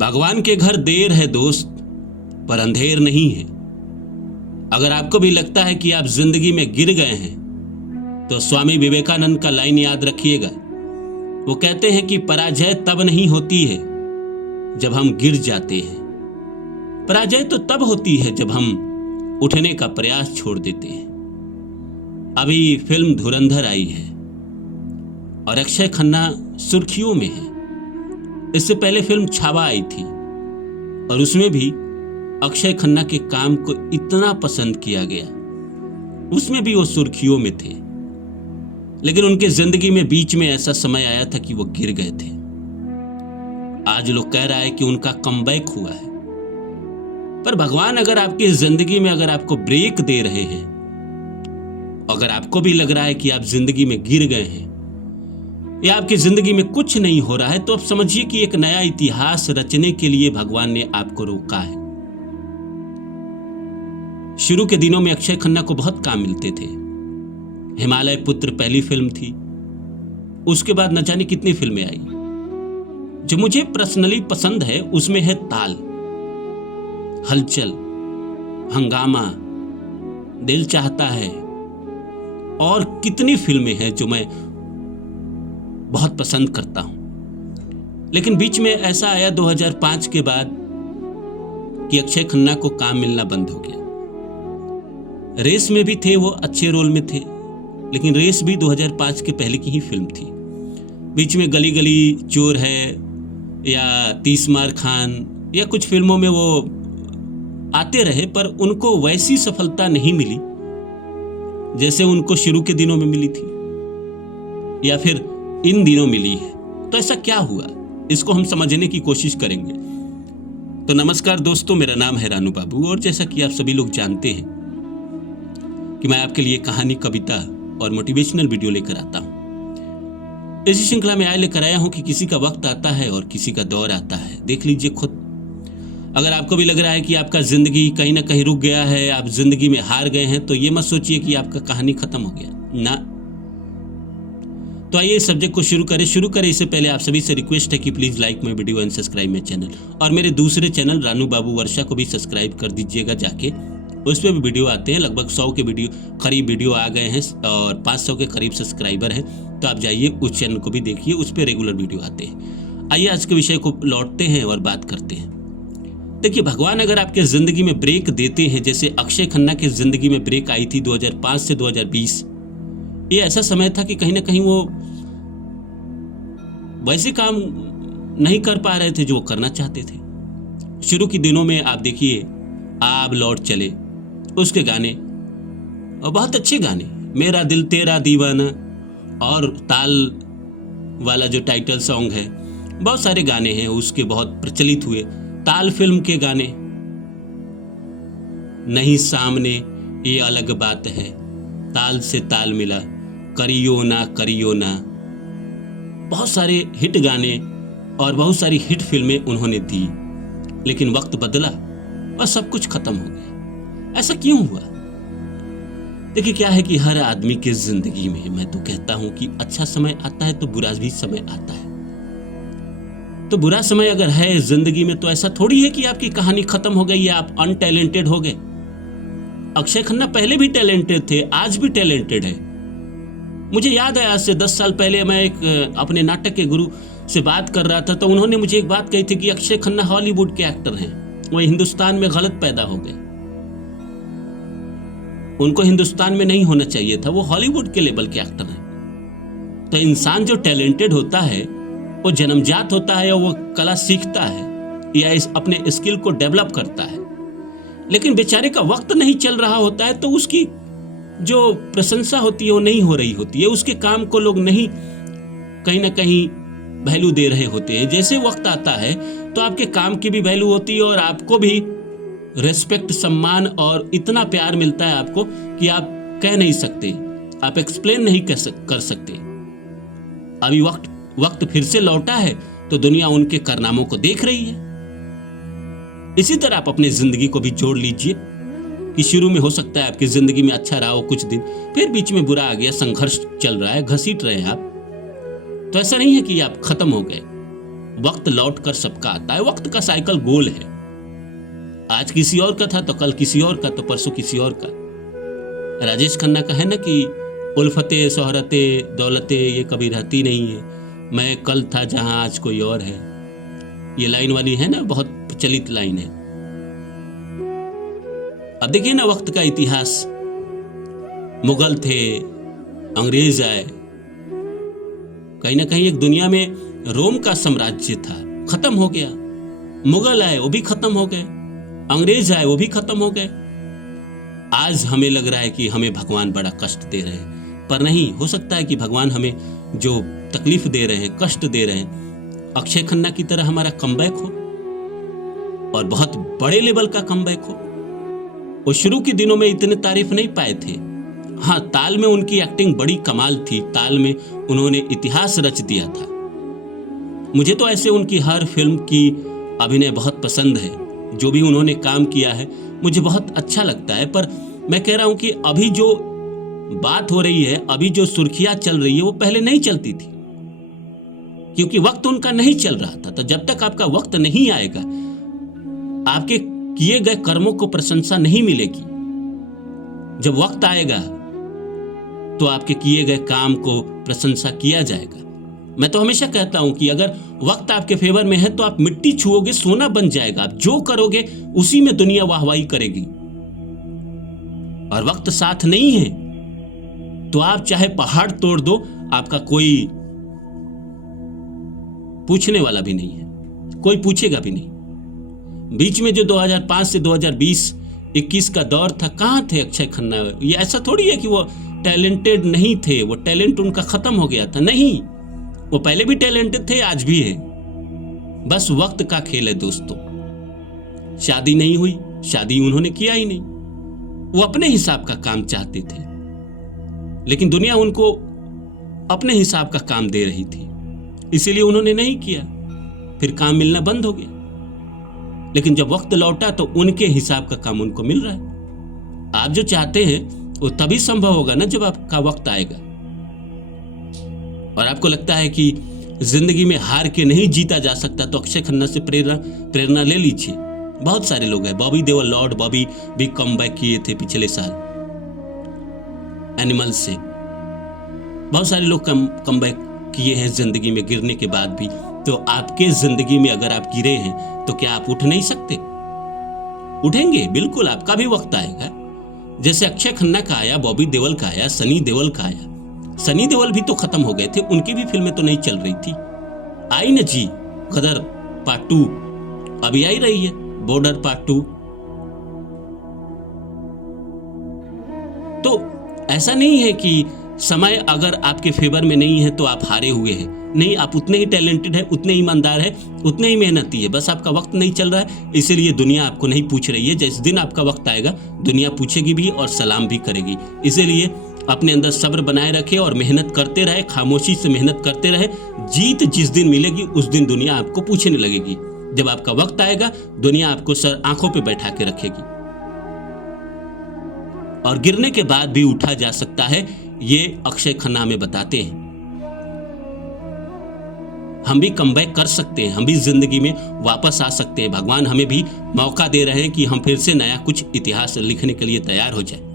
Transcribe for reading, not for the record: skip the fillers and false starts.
भगवान के घर देर है दोस्त, पर अंधेर नहीं है। अगर आपको भी लगता है कि आप जिंदगी में गिर गए हैं तो स्वामी विवेकानंद का लाइन याद रखिएगा। वो कहते हैं कि पराजय तब नहीं होती है जब हम गिर जाते हैं, पराजय तो तब होती है जब हम उठने का प्रयास छोड़ देते हैं। अभी फिल्म धुरंधर आई है और अक्षय खन्ना सुर्खियों में है। इससे पहले फिल्म छावा आई थी और उसमें भी अक्षय खन्ना के काम को इतना पसंद किया गया, उसमें भी वो सुर्खियों में थे। लेकिन उनके जिंदगी में बीच में ऐसा समय आया था कि वो गिर गए थे। आज लोग कह रहा है कि उनका कमबैक हुआ है, पर भगवान अगर आपकी जिंदगी में अगर आपको ब्रेक दे रहे हैं, अगर आपको भी लग रहा है कि आप जिंदगी में गिर गए हैं या आपकी जिंदगी में कुछ नहीं हो रहा है, तो आप समझिए कि एक नया इतिहास रचने के लिए भगवान ने आपको रोका है। शुरू के दिनों में अक्षय खन्ना को बहुत काम मिलते थे। हिमालय पुत्र पहली फिल्म थी, उसके बाद न जाने कितनी फिल्में आई। जो मुझे पर्सनली पसंद है उसमें है ताल, हलचल, हंगामा, दिल चाहता है और कितनी फिल्में हैं जो मैं बहुत पसंद करता हूं। लेकिन बीच में ऐसा आया 2005 के बाद कि अक्षय खन्ना को काम मिलना बंद हो गया। रेस में भी थे, वो अच्छे रोल में थे, लेकिन रेस भी 2005 के पहले की ही फिल्म थी। बीच में गली गली चोर है या 30 मार खान या कुछ फिल्मों में वो आते रहे, पर उनको वैसी सफलता नहीं मिली जैसे उनको शुरू के दिनों में मिली थी या फिर इन दिनों मिली है। तो ऐसा क्या हुआ, इसको हम समझने की कोशिश करेंगे। तो नमस्कार दोस्तों, मेरा नाम है रानू बाबू और जैसा कि आप सभी लोग जानते हैं कि मैं आपके लिए कहानी, कविता और मोटिवेशनल वीडियो लेकर आता हूं। इसी श्रृंखला में लेकर आया हूं कि किसी का वक्त आता है और किसी का दौर आता है। देख लीजिए खुद। अगर आपको भी लग रहा है कि आपका जिंदगी कहीं ना कहीं रुक गया है, आप जिंदगी में हार गए हैं, तो ये मत सोचिए कि आपका कहानी खत्म हो गया ना। तो आइए इस सब्जेक्ट को शुरू करें। इससे पहले आप सभी से रिक्वेस्ट है कि please like my video and subscribe my channel, और मेरे दूसरे चैनल रानू बाबू वर्षा को भी सब्सक्राइब कर दीजिएगा जाके। उस पर भी वीडियो आते हैं, लगभग 100 के करीब वीडियो आ गए हैं और 500 के करीब सब्सक्राइबर हैं। तो आप जाइए उस चैनल को भी देखिए, उस पर रेगुलर वीडियो आते हैं। आइए आज के विषय को लौटते हैं और बात करते हैं। देखिए, भगवान अगर आपके जिंदगी में ब्रेक देते हैं, जैसे अक्षय खन्ना की जिंदगी में ब्रेक आई थी 2005 से 2020, ये ऐसा समय था कि कहीं ना कहीं वो वैसे काम नहीं कर पा रहे थे जो वो करना चाहते थे। शुरू के दिनों में आप देखिए, आप लौट चले, उसके गाने और बहुत अच्छे गाने, मेरा दिल तेरा दीवाना और ताल वाला जो टाइटल सॉन्ग है, बहुत सारे गाने हैं उसके बहुत प्रचलित हुए। ताल फिल्म के गाने, नहीं सामने ये अलग बात है, ताल से ताल मिला, करियो ना, बहुत सारे हिट गाने और बहुत सारी हिट फिल्में उन्होंने दी। लेकिन वक्त बदला और सब कुछ खत्म हो गया। ऐसा क्यों हुआ? देखिए, क्या है कि हर आदमी की जिंदगी में, मैं तो कहता हूं कि अच्छा समय आता है तो बुरा भी समय आता है। तो बुरा समय अगर है जिंदगी में, तो ऐसा थोड़ी है कि आपकी कहानी खत्म हो गई या आप अनटैलेंटेड हो गए। अक्षय खन्ना पहले भी टैलेंटेड थे, आज भी टैलेंटेड है। मुझे याद है, आज से 10 साल पहले मैं एक अपने नाटक के गुरु से बात कर रहा था, तो उन्होंने मुझे एक बात कही थी कि अक्षय खन्ना हॉलीवुड के एक्टर हैं, वो हिंदुस्तान में गलत पैदा हो गए, उनको हिंदुस्तान में नहीं होना चाहिए था, वो हॉलीवुड के लेवल के एक्टर हैं। तो इंसान जो टैलेंटेड होता है वो जन्मजात होता है, और वो कला सीखता है या अपने स्किल को डेवलप करता है। लेकिन बेचारे का वक्त नहीं चल रहा होता है, तो उसकी जो प्रशंसा होती है वो नहीं हो रही होती है, उसके काम को लोग नहीं कहीं ना कहीं वैल्यू दे रहे होते हैं। जैसे वक्त आता है तो आपके काम की भी वैल्यू होती है और आपको भी रेस्पेक्ट, सम्मान और इतना प्यार मिलता है आपको कि आप कह नहीं सकते, आप एक्सप्लेन नहीं कर सकते। अभी वक्त फिर से लौटा है तो दुनिया उनके कारनामों को देख रही है। इसी तरह आप अपनी जिंदगी को भी जोड़ लीजिए कि शुरू में हो सकता है आपकी जिंदगी में अच्छा रहा हो कुछ दिन, फिर बीच में बुरा आ गया, संघर्ष चल रहा है, घसीट रहे हैं आप। तो ऐसा नहीं है कि आप खत्म हो गए, वक्त लौट कर सबका आता है। वक्त का साइकिल गोल है। आज किसी और का था तो कल किसी और का, तो परसों किसी और का। राजेश खन्ना का है ना कि उल्फते शोहरते दौलते ये कभी रहती नहीं है, मैं कल था जहां आज कोई और है। ये लाइन वाली है ना, बहुत प्रचलित लाइन है। अब देखिए ना वक्त का इतिहास, मुगल थे, अंग्रेज आए, कहीं ना कहीं एक दुनिया में रोम का साम्राज्य था, खत्म हो गया। मुगल आए, वो भी खत्म हो गए। अंग्रेज आए, वो भी खत्म हो गए। आज हमें लग रहा है कि हमें भगवान बड़ा कष्ट दे रहे हैं, पर नहीं, हो सकता है कि भगवान हमें जो तकलीफ दे रहे हैं, कष्ट दे रहे हैं, अक्षय खन्ना की तरह हमारा कमबैक हो, और बहुत बड़े लेवल का कमबैक हो। वो शुरू के दिनों में इतने तारीफ नहीं पाए थे। हाँ, ताल में उनकी एक्टिंग बड़ी कमाल थी, ताल में उन्होंने इतिहास रच दिया था। मुझे तो ऐसे उनकी हर फिल्म की अभिनय बहुत पसंद है, जो भी उन्होंने काम किया है मुझे बहुत अच्छा लगता है। पर मैं कह रहा हूं कि अभी जो बात हो रही है, अभी जो सुर्खियां चल रही है, वो पहले नहीं चलती थी, क्योंकि वक्त उनका नहीं चल रहा था। तो जब तक आपका वक्त नहीं आएगा, आपके किए गए कर्मों को प्रशंसा नहीं मिलेगी। जब वक्त आएगा तो आपके किए गए काम को प्रशंसा किया जाएगा। मैं तो हमेशा कहता हूं कि अगर वक्त आपके फेवर में है तो आप मिट्टी छुओगे, सोना बन जाएगा। आप जो करोगे उसी में दुनिया वाहवाही करेगी। और वक्त साथ नहीं है तो आप चाहे पहाड़ तोड़ दो, आपका कोई पूछने वाला भी नहीं है, कोई पूछेगा भी नहीं। बीच में जो 2005 से 2020-21 का दौर था, कहां थे अक्षय खन्ना? ये ऐसा थोड़ी है कि वो टैलेंटेड नहीं थे, वो टैलेंट उनका खत्म हो गया था। नहीं, वो पहले भी टैलेंटेड थे, आज भी है। बस वक्त का खेल है दोस्तों। शादी नहीं हुई, शादी उन्होंने किया ही नहीं। वो अपने हिसाब का काम चाहते थे, लेकिन दुनिया उनको अपने हिसाब का काम दे रही थी, इसीलिए उन्होंने नहीं किया। फिर काम मिलना बंद हो गया। लेकिन जब वक्त लौटा तो उनके हिसाब का काम उनको मिल रहा है। आप जो चाहते हैं वो तभी संभव होगा ना जब आपका वक्त आएगा। और आपको लगता है कि जिंदगी में हार के नहीं जीता जा सकता, तो अक्षय खन्ना से प्रेरणा ले लीजिए। बहुत सारे लोग हैं, बॉबी देओल, लॉर्ड बॉबी भी कमबैक किए थे पिछले साल एनिमल से। बहुत सारे लोग कमबैक किए हैं जिंदगी में गिरने के बाद भी। तो आपके जिंदगी में अगर आप गिरे हैं तो क्या आप उठ नहीं सकते? उठेंगे, बिल्कुल, आपका भी वक्त आएगा। जैसे अक्षय खन्ना का आया, बॉबी देओल का आया, सनी देओल का आया। सनी देओल भी तो खत्म हो गए थे, उनकी भी फिल्में तो नहीं चल रही थी। आई न जी, गदर पार्ट 2 अभी आई रही है, बॉर्डर पार्ट 2। तो ऐसा नहीं है कि समय अगर आपके फेवर में नहीं है तो आप हारे हुए हैं। नहीं, आप उतने ही टैलेंटेड है, उतने ईमानदार है, उतने ही मेहनती है। बस आपका वक्त नहीं चल रहा है, इसीलिए दुनिया आपको नहीं पूछ रही है। जिस दिन आपका वक्त आएगा दुनिया पूछेगी भी और सलाम भी करेगी। इसीलिए अपने अंदर सब्र बनाए रखे और मेहनत करते रहे, खामोशी से मेहनत करते रहे। जीत जिस दिन मिलेगी उस दिन दुनिया आपको पूछने लगेगी। जब आपका वक्त आएगा दुनिया आपको सर आंखों पे बैठा के रखेगी, और गिरने के बाद भी उठा जा सकता है, ये अक्षय खन्ना हमें बताते हैं। हम भी कमबैक कर सकते हैं, हम भी जिंदगी में वापस आ सकते हैं। भगवान हमें भी मौका दे रहे हैं कि हम फिर से नया कुछ इतिहास लिखने के लिए तैयार हो जाए।